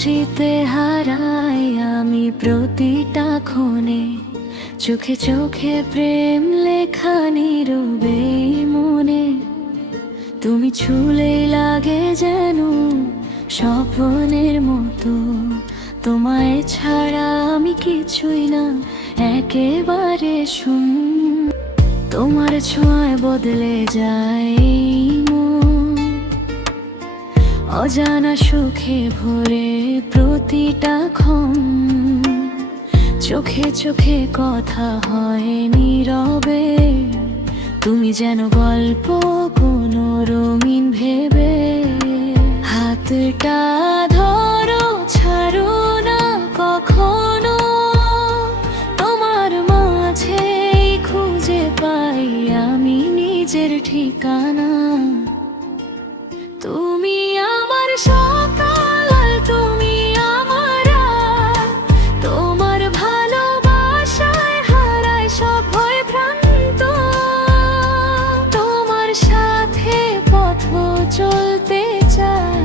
খুশিতে হারাই আমি প্রতিটা ক্ষণে, চোখে চোখে প্রেম লেখা নীরবে মনে। তুমি ছুলেই লাগে যেন স্বপ্নের মতো, তোমায় ছাড়া আমি কিছুই না, একেবারে শূন্য। তোমার ছোঁয়ায় বদলে যায় মন, অজানা সুখে ভরে প্রতিটা ক্ষণ। চোখে চোখে কথা হয় নীরবে, তুমি যেন গল্প কোনো রঙিন ভেবে। হাতটা ধরো, ছাড়ো না কখনো, তোমার মাঝেই খুঁজে পাই আমি নিজের ঠিকানা। তুমি আমার সকাল, তুমি আমার রাত, তোমার ভালোবাসায় হারায় সব ভয় ভ্রান্ত। তোমার সাথে পথ চলতে চাই,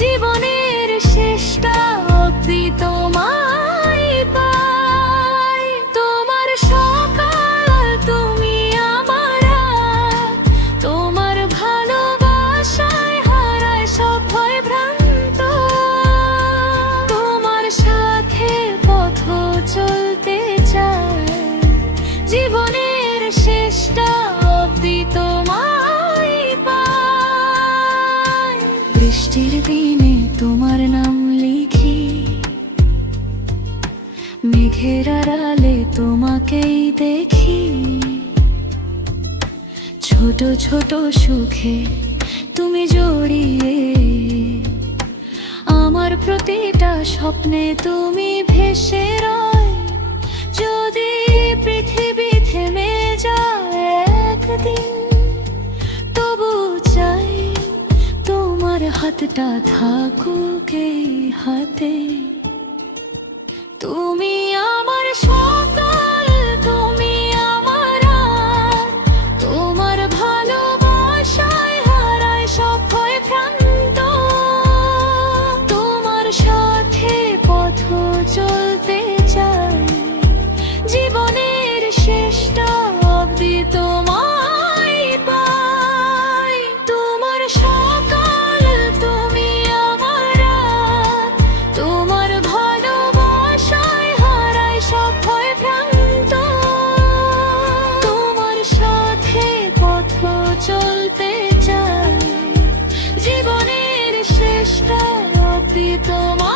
জীবনের শেষটা অবধি তোমায় পাই। তোমার সকাল, তুমি আমার রাত, তোমার ভালোবাসায় হারায় সব ভয় ভ্রান্ত। তোমার সাথে পথ চলতে চাই, জীবনের শেষটা অবধি তোমায় পাই। বৃষ্টির দিনে তোমার নাম লিখি, মেঘের আড়ালে তোমাকেই দেখি। ছোট ছোট সুখে তুমি জড়িয়ে, আমার প্রতিটা স্বপ্নে তুমি ভেসে রয়। যদি পৃথিবী থেমে যায় একদিন, তবু চাই তোমার হাতটা থাকুক এই হাতে। তুমি আমার সকাল, তুমি আমার রাত, তোমার ভালোবাসায় হারায় সব ভয় ভ্রান্ত। তোমার সাথে পথ চলতে চাই, জীবনের শেষটা অবধি তোমায় পাই। তোমার সকাল, তুমি আমার রাত, তোমার ভালোবাসায় হারায় সব ভয় ভ্রান্ত। তোমার সাথে পথ চলতে চাই, জীবনের শেষটা অবধি তোমায়